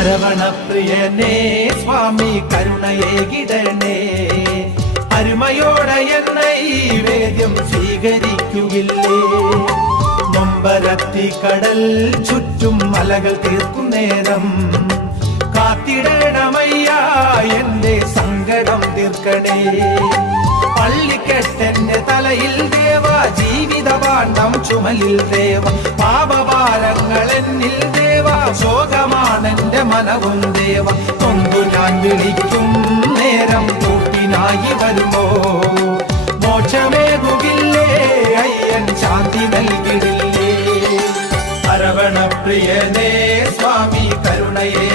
അരവണപ്രിയനേ സ്വാമി കരുണയേകിടണേ, അരുമയോടെ എന്നെ ഈ വേദ്യം സ്വീകരിക്കുകില്ലേ. നൊമ്പരത്തി കടൽ ചുറ്റും മലകൾ തീർക്കുന്നേരം കാത്തിടണമയ്യ എന്റെ സങ്കടം തീർക്കണേ. പള്ളിക്കെട്ടെന്റെ തലയിൽ ദേവ, ജീവിതപാണ്ഡം ചുമലിൽ ദേവ, പാപഭാരങ്ങൾ എന്നിൽ ദേവ, ശോകമാണെന്റെ മനവും ദേവ. നൊന്തു ഞാൻ വിളിക്കും നേരം കൂട്ടിനായി വരുമോ, മോക്ഷമേകുകില്ലേ അയ്യൻ ശാന്തി നൽകിടില്ലേ. അരവണപ്രിയനേ സ്വാമി കരുണയേ